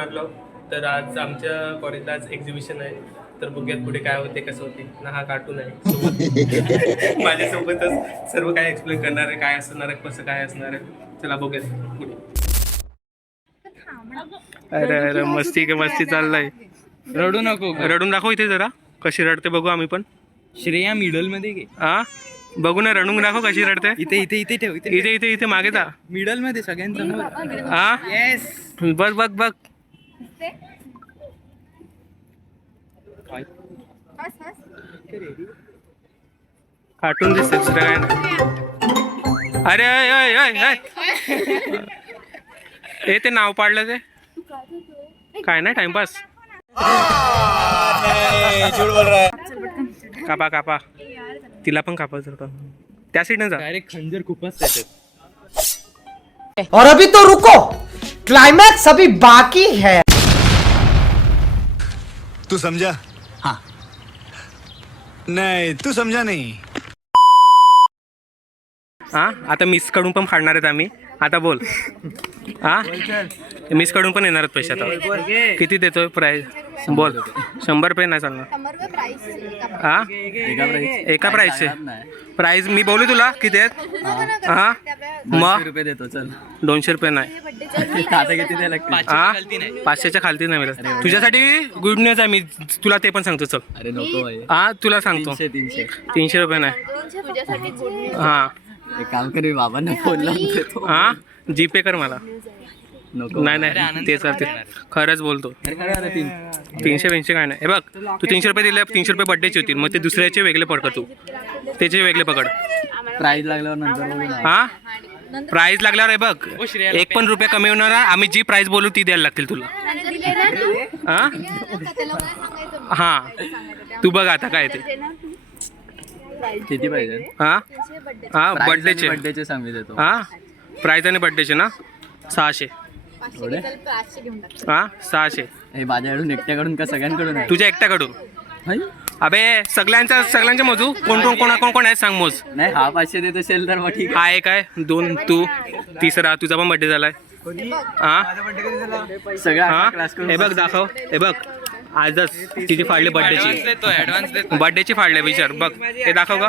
मारलो. तर आज आमच्या कॉलेजला आज एक्झिबिशन आहे. तर बघूयात पुढे काय होते कसं होते ना. हा कार्टून आहे माझ्यासोबतच सर्व काय एक्सप्लेन करणार आहे, काय असणार आहे, कसं काय असणार आहे. चला बघूयात पुढे. अरे अरे मस्ती का मस्ती चाललाय. रडू नको. रडून दाखव इथे जरा कशी रडते बघू आम्ही पण. श्रेया मिडल मध्ये घे. हा बघू ना, रडून दाखव कशी रडते. इथे इथे इथे ठेव. इथे इथे इथे मागे जा. मिडल मध्ये सगळ्यांसमोर. हा येस. बघ बघ बघ. कार्टून दिसते दुसरं काय नाही. अरे अय अय अय हे ते नाव पाडलं ते काय नाही टाइमपास. कापा कापा तिला पण कापा जर त्या सीटने जा. डायरेक्ट खंजर खूपच त्याच्यात. और अभी तो रुको, क्लाइमैक्स अभी बाकी है. तू समझा? हाँ. नहीं तू समझा नहीं. हा आता मिस कडून पण फाडणार आहेत आम्ही. आता बोल. हा मिस कडून पण येणार आहेत पैसे. आता किती देतोय प्राइस बोल. 100 रुपये नाही सांगणार. हा एका प्राइसचे प्राइस मी बोलू तुला किती आहेत. हा मग रुपये देतो चल. 200 रुपये नाही. आता किती द्यायला लागते? हा 500च्या खालती नाही मिळत. तुझ्यासाठी गुड न्यूज आहे. मी तुला ते पण सांगतो चल. अरे नको. हा तुला सांगतो 300 रुपये नाही. हा एक काम कर, मी बाबांना फोन लावून देतो. हा जीपे कर मला. नको. नाही नाही ते चालते खरंच बोलतो. 300 काय नाही. हे बघ तू 300 रुपये दिले. 300 रुपये बड्डेचे होतील. मग ते दुसऱ्याचे वेगळे पकड. तू त्याचे वेगळे पकड. प्राइस लागल्यावर नंतर. हा प्राइस लागल्यावर हे बघ 1 पण रुपया कमी होणार. आम्ही जी प्राइस बोलू ती द्यायला लागतील तुला. हा हा तू बघ आता काय ते. किती पाहिजे? हा हा बड्डेचे बड्डेचे सांग मी देतो. हा प्राइस आणि बड्डेचे ना 600. हा 600 हे माझ्याकडून एकट्याकडून का सगळ्यांकडून आहे? तुझ्या एकट्याकडून. हाय? अबे सगळ्यांचे मोजू. कोण कोण कोण कोण आहे सांग मोज. नाही हा 500 देत असेल तर मग ठीक आहे. हा एक आहे 2 तू तिसरा तुझा पण बड्डे झालाय. हा सगळा हा क्लास हे बघ दाखव. हे बघ आजच किती फाडले बड्डेची. बड्डेची फाडले विचार बघ. हे दाखव का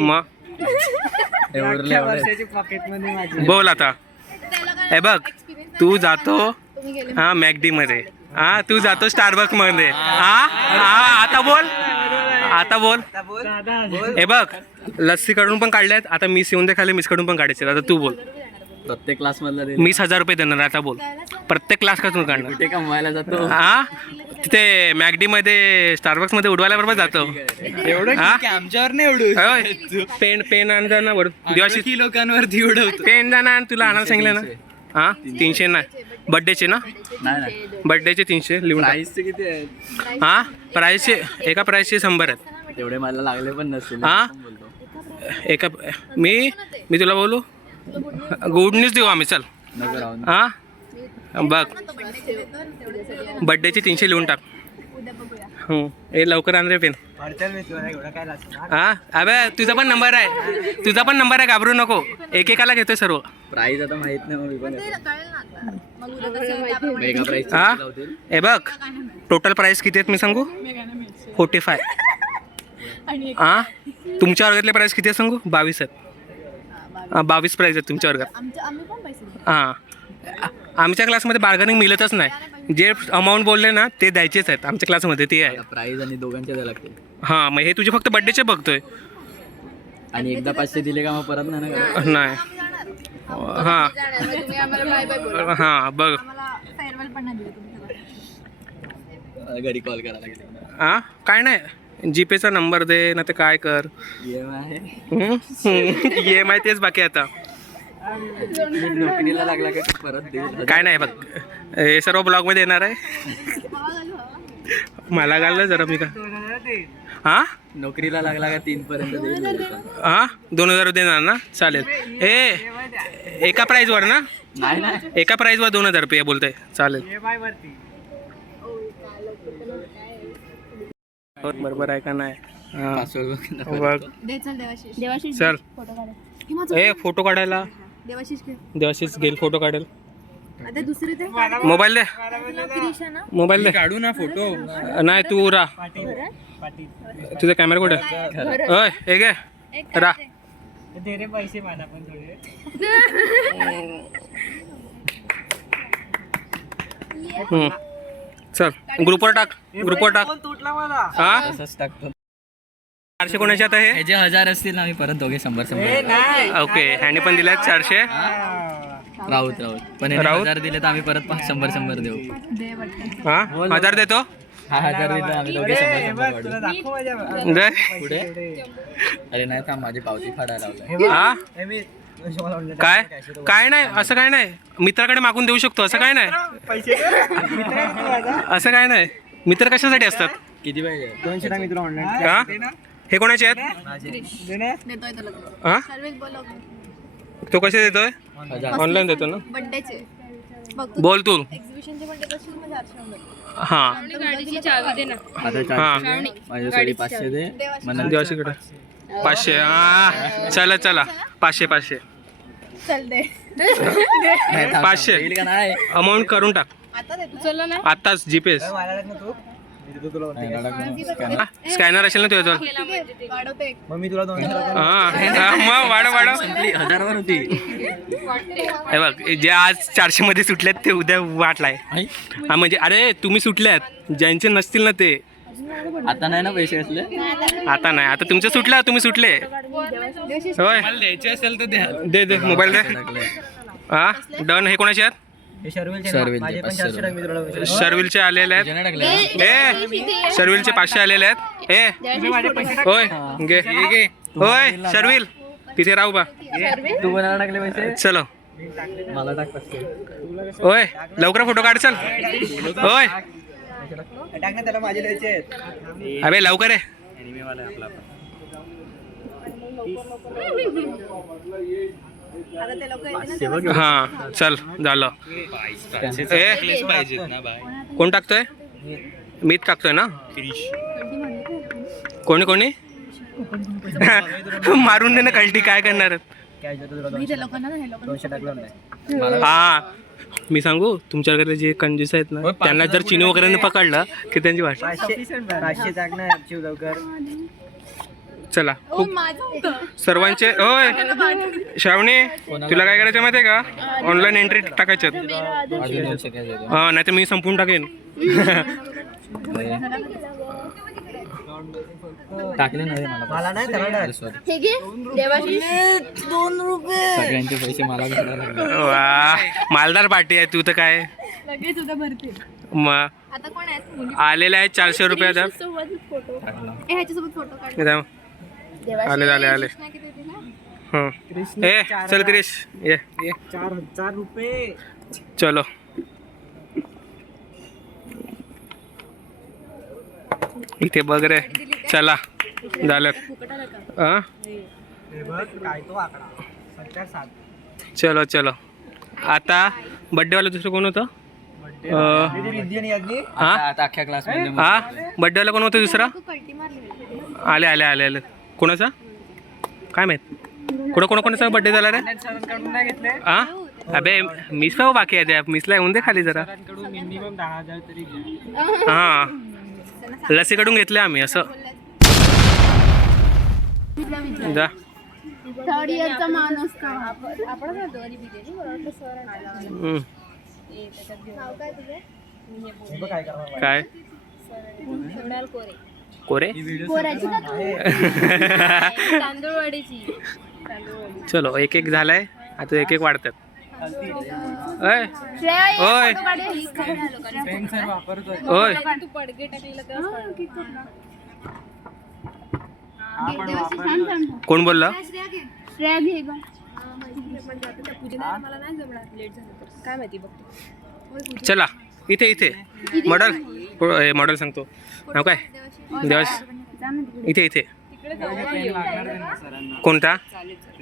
मग. बोल आता. हे बघ तू जातो हा मॅकडी मध्ये. हा तू जातो स्टारबक्स मध्ये. हा हा आता बोल. आता बोल. हे बघ लस्सी कडून पण काढल्यात. आता मिस येऊन दे खाली. मिस कडून पण काढायचे. आता तू बोल. प्रत्येक क्लास मधला मिस 1000 रुपये देणार. आता बोल. प्रत्येक क्लास कडून काढणार. कुठे कमवायला जातो? हा तिथे मॅकडी मध्ये स्टारबक्स मध्ये उडवायला बरोबर जातो. एवढं आमच्यावर नाही एवढं. पेन आण जा ना वर. दिवाशी लोकांवरती उडवतो. पेन जा ना. तुला आणायला सांगितलं ना. हा 300 नाही बड्डेचे ना. नाही बड्डेचे 300 लिहून टाक. प्राइस किती आहे? हा प्राइसचे एका प्राइसचे 100 आहेत. तेवढे मला लागले पण नसतील. हा एका मी तुला बोलू गुड न्यूज देऊ आम्ही. चल नको राहून. हा बघ बड्डेचे 300 लिहून टाक. हे लवकर आण रे पेन. हा अबे तुझा पण नंबर आहे. तुझा पण नंबर आहे. घाबरू नको. एकेकाला घेतोय सर्व. प्राइस आता माहित नाही मग मी पण मेगा प्राइस हा हे बघ टोटल प्राइस किती आहेत मी सांगू. 45. हा तुमच्या वर्गातले प्राइस किती आहे सांगू. 22 आहेत. 22 प्राइस आहेत तुमच्या वर्गात. हा आमच्या क्लासमध्ये बार्गनिंग मिळतच नाही. जे अमाऊंट बोलले ना ते द्यायचेच आहेत. आमच्या क्लासमध्ये ते आहे. प्राइस आणि दोघांच्या द्यायला लागते. हां मग हे तुझे फक्त बड्डेचे बघतोय. आणि एकदा 500 दिले का मग परत नाही ना. नाही हां हां बघ घरी कॉल करायला लागेल. हां काय नाही जीपेचा नंबर दे ना ते काय कर. EMI तेच बाकी आता. नोकरीला लागला का परत देईल. काय नाही बघ हे सर्व ब्लॉगमध्ये येणार आहे. मला घाललं जरा मी का. हां नोकरीला लागला का 3 पर्यंत देईल. हां 2000 देणार ना. चालेल. एका प्राईजवर ना. नाही नाही एका प्राईजवर 2000 रुपये बोलतोय. चालेल बरोबर आहे का नाही. बघ चल फोटो काढायला. देवाशीष घेईल फोटो काढेल. आता दुसरी ते मोबाईल दे, क्रिशा मोबाईल दे. काढू ना फोटो. नाही तू रा, तुझा कॅमेरा कुठे ओय हे घे रा. हम्म. चल ग्रुपवर टाक, ग्रुपवर टाक. हा तसंच टाकतो. 400 कोणाचे आता हे? हे जे 1000 असतील ना आम्ही परत दोघे 100 ओके ह्याने पण दिलाय 400. राऊत पण हे राऊत? 1000 दिले तर आम्ही परत 100 देऊ. हा 1000 देतो. हा 1000 दिले आम्ही दोघे 100 वाढू. दे. पुढे अरे नाही थांब माझी पावती फाडायला लावलाय. हा काय काय नाही, असं काय नाही. मित्राकडे मागून देऊ शकतो, असं काय नाही. असं काय नाही. मित्र कशासाठी असतात? किती पाहिजे? हा हे कोणाचे आहेत? देतोय तुला हा सर्विस बोलव तो कसे देतोय? 1000. ऑनलाईन देतो ना. बड्डेचे बघ तू बोल तू. एक्झिबिशनचे बड्डे असतील मग 400 हा गाडीची चावी दे ना आता 400 माझ्यासाठी 500 दे. मला देवाशीकडे 500. हा चला चला 500 चल दे नाही, थांब, 500. येईल का नाही? अमाऊंट करून टाक आता दे तू चल ना आताच जीपीएस. नाही, रडक नको. स्कॅनर असेल ना तुझ्याजवळ. वाढवते एक हा मग वाढव वाढव. संपली 1000 वर होती. हे बघ जे आज 400 मध्ये सुटल्यात ते उद्या वाटलाय. हा म्हणजे अरे तुम्ही सुटल्यात, ज्यांचे नसतील ना ते. आता नाही ना पैसे असले. आता नाही, आता तुमचे सुटला, तुम्ही सुटले होय. द्यायचे असेल तर द्या. दे दे मोबाईल दे. हा डन. हे कोणाचे आहेत? शर्विलचे आलेले आहेत. ए शर्विलचे 500 आलेले आहेत. ए होय घे घे. होय शर्विल तिथे राहू बा. तू कोणाला टाकले पैसे? चलो मला टाक 500. होय लवकर फोटो काढ चल. होय अबे लवकर आहे. आता ते लोक येते ना हा चल झालं. ए कोण टाकतोय? मीच टाकतोय ना. कोणी कोणी मारून दे ना कल्टी, काय करणार? मी ते लोकांना ना हे लोकांना हा मी सांगू तुमच्याकडे जे कंजूस आहेत ना त्यांना जर चिनी वगैरे पकडलं की त्यांची भाषा. चला ओ माझं होतं सर्वांचे. होय श्रावणी तुला काय करायचं माहिती आहे का? ऑनलाईन एंट्री टाकायच्यात. अजून 200 काय देतो? हा नाही तर मी संपून टाकेन. टाकले नाही मला नाही. सॉरी हे घे देवाशी 2 रुपये सगळ्यांचे पैसे मला भेटायला लागले. वा मालदार पार्टी आहे तू तर काय. लगेच उद्या भरते. मग आता कोण आहेत मुली आलेले आहेत 400 रुपये आता. सोबत फोटो ए ह्याच्यासोबत फोटो काढ. इथं आले आले आले. कृष्णा किती दिला? हं ए चल क्रिश ये. 4 रुपये. चलो इथे बघ रे. चला झालं. हा चलो चलो. आता बड्डेवाला दुसरं कोण होतं? हा आता अख्ख्या क्लास मध्ये हा बड्डेवाला कोण होतं दुसरा? तू कल्टी मारली आले आले आले आले. कोणाचा काय माहित? कोणाचा बड्डे झाला रे? हा अबे मिस पाहू बाकी आहे त्या मिसला येऊन दे खाली जरा. हा लसीकडून घेतले आम्ही असं. जा थर्ड इयरचा माणूस का आपण हम्म. काय कोरे तांदूळवाडीची चलो एक एक झालाय आता एक एक वाढतात. ओय ओय ओय तू पडगे टाकलेलं कोण बोलला? श्रेया घे ग. मला नाही जमणार लेट झालं तर काय माहिती बघ. चला इथे इथे मॉडेल मॉडेल सांगतो नाव काय? देवाश इथे इथे. कोणता?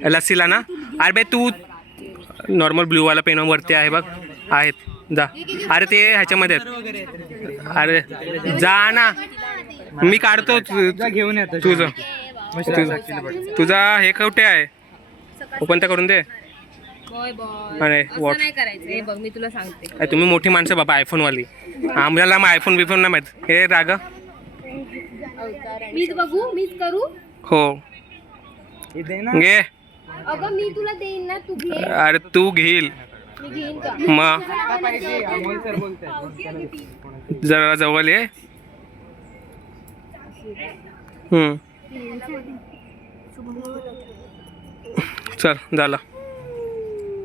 लस्सीला ना. अरे बे तू नॉर्मल ब्ल्यूवाला पेन वरती आहे बघ आहेत जा. अरे ते ह्याच्यामध्ये आहेत. अरे जा ना मी काढतो घेऊन येतो. तुझा हे कुठे आहे? ओपन तर करून दे. होय बॉय अरे असं वॉट नाही करायचं. हे बघ मी तुला सांगते. अरे तुम्ही मोठी माणसं बाबा आयफोनवाली. आम्हाला मग आयफोन बिफोन नाही माहीत. हे राग मीच बघू मीच करू. हो घे. अगं मी तुला देईन ना तू घे. अरे तू घेईल मी घेईन का? मग जरा जवळ ये. चल झालं.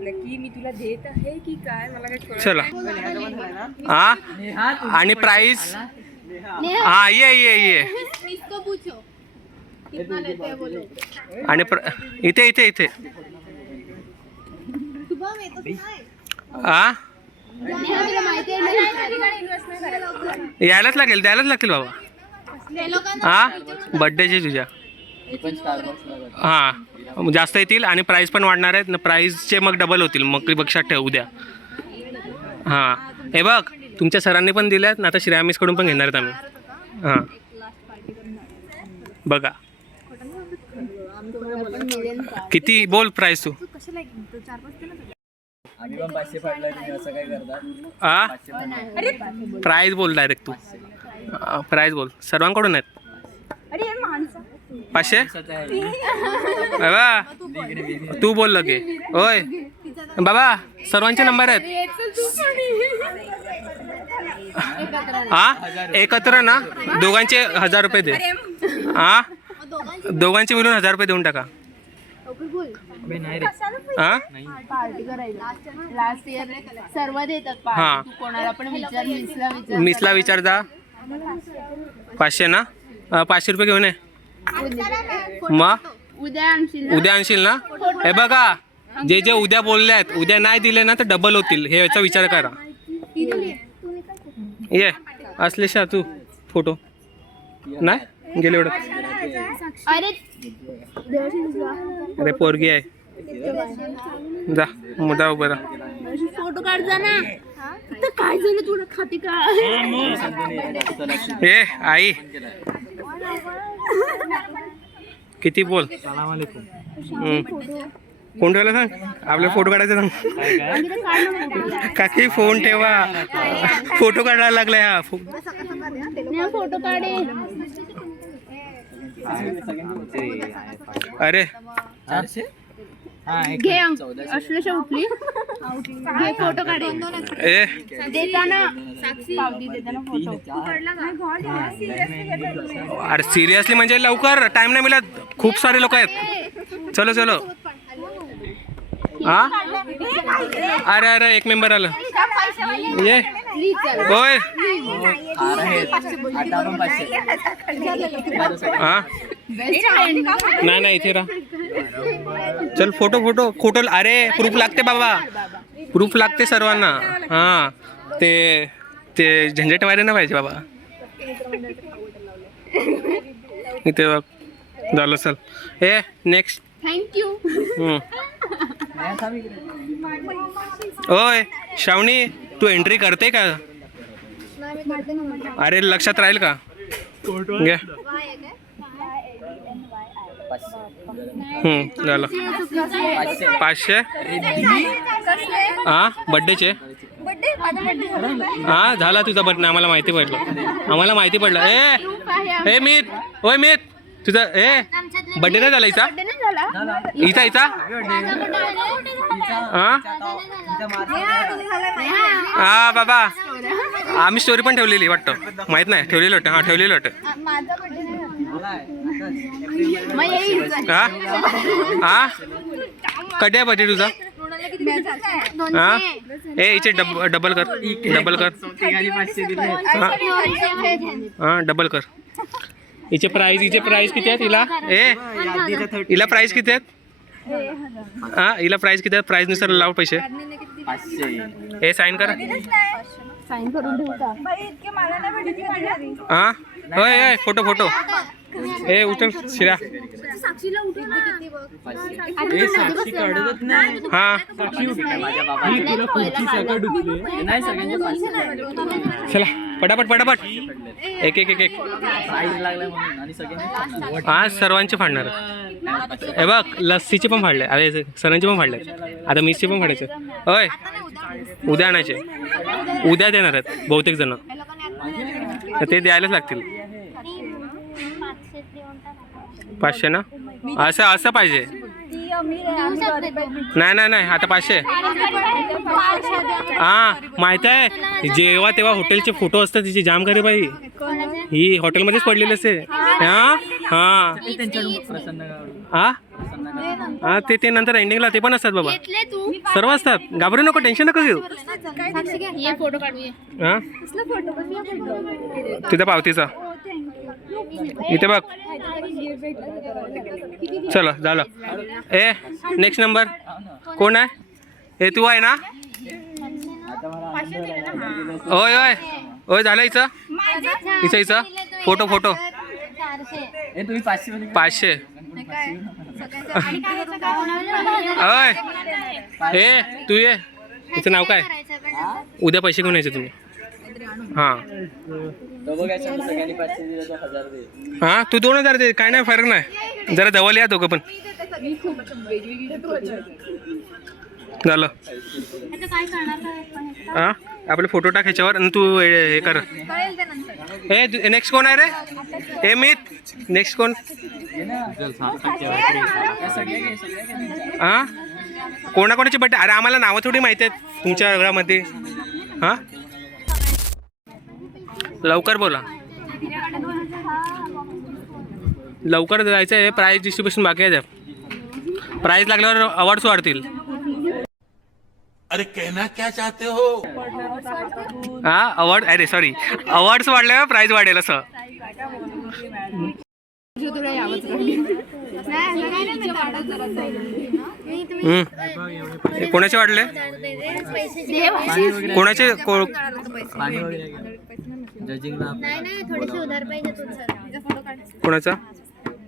नक्की मी तुला देत आहे की काय मला काय कळत चला नाही. हा आणि प्राइस हा ये इसको पूछो कितना लेते हैं वो लोग. आणि इथे इथे इथे शुभम ये तो सुना है. हा नेहा तुला माहिती आहे ना इन्व्हेस्ट नाही करायचं. यायलाच लागेल द्यायलाच लागतील बाबा. ते लोकांना हा बड्डेचे तुझ्या पण स्टारबक्सला जातो. हां जास्त येतील आणि प्राईस पण वाढणार आहेत ना. प्राईसचे मग डबल होतील मग लक्षात ठेव उद्या. हां हे बघ तुमच्या सरांनी पण दिल्यात ना. आता श्रेया मिसकडून पण घेणार आहेत आम्ही. हां बघा किती बोल प्राईस तू. आम्ही पण 500 फाडलाय तुम्ही असं काय करता. हा 500 फाडलाय. प्राईस बोल डायरेक्ट तू. प्राईस बोल सर्वांकडून आहेत. 500 बाबा तू बोल लगे. होय बाबा सर्वांचे नंबर आहेत. हा एकत्र ना दोघांचे 1000 रुपये दे. हा दोघांचे मिळून 1000 रुपये देऊन टाका. हा पार्टी करायला लास्ट इयर सर्व देतात हा. पार्टी. तू कोणाला पण विचार मिसला मिसला विचार जा. 500 ना 500 रुपये घेऊन ये. मग उद्या आणशील उद्या आणशील ना. हे बघा जे जे उद्या बोलले आहेत उद्या नाही दिले ना तर डबल होतील. हे याचा विचार करा. ये असले शा तू फोटो नाही गेले एवढं. अरे अरे पोरगी आहे जा मुद्दा उभं राहा. फोटो काढ जा ना. आता काय झालं तुला खाती का. ए आई किती बोल. फोन ठेवायला सांग. आपले फोटो काढायचे सांग. काकी फोन ठेवा. फोटो काढायला लागलाय हा. फोटो काढे. अरे 400 घे अश्लेषा उठली. घे फोटो काढे. ए देताना पावती देताना फोटो. अरे सिरियसली म्हणजे लवकर टाइम नाही मिळत. खूप सारे लोक आहेत. चलो चलो. हा अरे अरे एक मेंबर आलं. ये होय हा नाही नाही इथे राहा. चल फोटो फोटो फोटो. अरे प्रूफ लागते बाबा. प्रूफ लागते सर्वांना. हां ते ते झंझट व्हायला नाही पाहिजे बाबा. इथे बघ झालं. चल हे नेक्स्ट. थँक्यू. ओय श्रावणी तू एंट्री करते का. अरे लक्षात राहील का. घे झालं 500. हा बड्डेचे. हा झाला तुझा बड्डे. आम्हाला माहिती पडलं. आम्हाला माहिती पडलं. ए मीत ओय मीत तुझा ए बड्डे नाही झाला हिचा. हिचा हिचा हा हा बाबा आम्ही स्टोरी पण ठेवलेली वाटतं. माहित नाही ठेवलेलं वाटतं. हा ठेवलेलं वाटतं. हा हा कधी आहे बड्डे तुझा. हा ए इथे डबल कर. डबल कर. हा डबल कर. हिचे प्राइस किती आहेत. हिला हिला प्राइस किती आहेत. हा हिला प्राइस किती आहेत. प्राइस नुसार लाव पैसे. 500 हे साइन कर. साइन करून ठेवू का. हा होय होय फोटो फोटो. हे उचल शिरा. साक्षीला उठव ना. हा नाही सगळ्यांचे 500 चला पटापट पटापट. एक एक एक एक प्राईज लागलाय म्हणून आणि सगळ्यांनी आज सर्वांचे फाडणार. हे बघ लस्सीचे पण फाडले, अरे सरांचे पण फाडले, आता मिसचे पण फाडायचे. होय उद्या आणायचे, उद्या देणार आहेत बहुतेक जण, तर ते द्यायलाच लागतील. 500 ना, असं असं पाहिजे. नाही नाही नाही, आता 500. हां माहिती आहे, जेव्हा तेव्हा हॉटेलचे फोटो असतात तिची जाम करे बाई, ही हॉटेलमध्येच पडलेली असते. हां हां हां हां, ते नंतर एंडिंगला ते पण असतात बाबा, सर्व असतात. घाबरू नको, टेन्शन नको घेऊ. फोटो काढूया. हां तिथं पावतीचा इथे बघ. चलो झालं. ए नेक्स्ट नंबर कोण आहे? हे तू आहे ना? होय होय होय, झालं हिचं हिचं फोटो फोटो. तुम्ही 500. होय हे तू ये, हिचं नाव काय? उद्या पैसे घेऊन यायचे तुम्ही. हां हां तू 2000 दे, काय नाही फरक नाही, जरा जवळ या दोघं पण. झालं. हां आपले फोटो टाक ह्याच्यावर आणि तू हे कर. हे नेक्स्ट कोण आहे रे? हे मित नेक्स्ट कोण? हां कोणाकोणाचे बड्डे? अरे आम्हाला नावं थोडी माहिती आहेत तुमच्या घरामध्ये. हां लवकर बोला, लवकर जायचं आहे. प्राईज डिस्ट्रीब्युशन बाकी आहे, प्राईज लागल्यावर अवॉर्ड्स वाढतील. अरे कहना क्या चाहते हो? हां अवॉर्ड, अरे सॉरी, अवॉर्ड्स वाढल्यावर प्राईज वाढेल असं. कोणाचे वाढले? कोणाचे कोणाचा?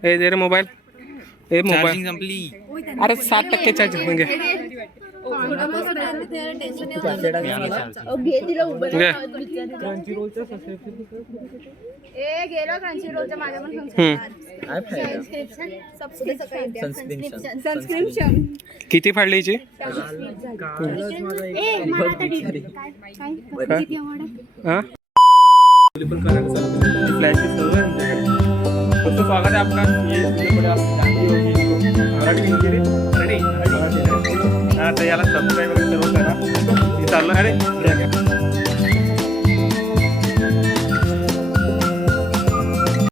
हे दे रे मोबाईल. हे मोबाईल संपली. अरे 60% चार्जिंग म्हणजे किती फाडली हिची? स्वागत है आपका. मराठी याला सबस्क्राईब वगैरे सर्व करा. चाललं अरे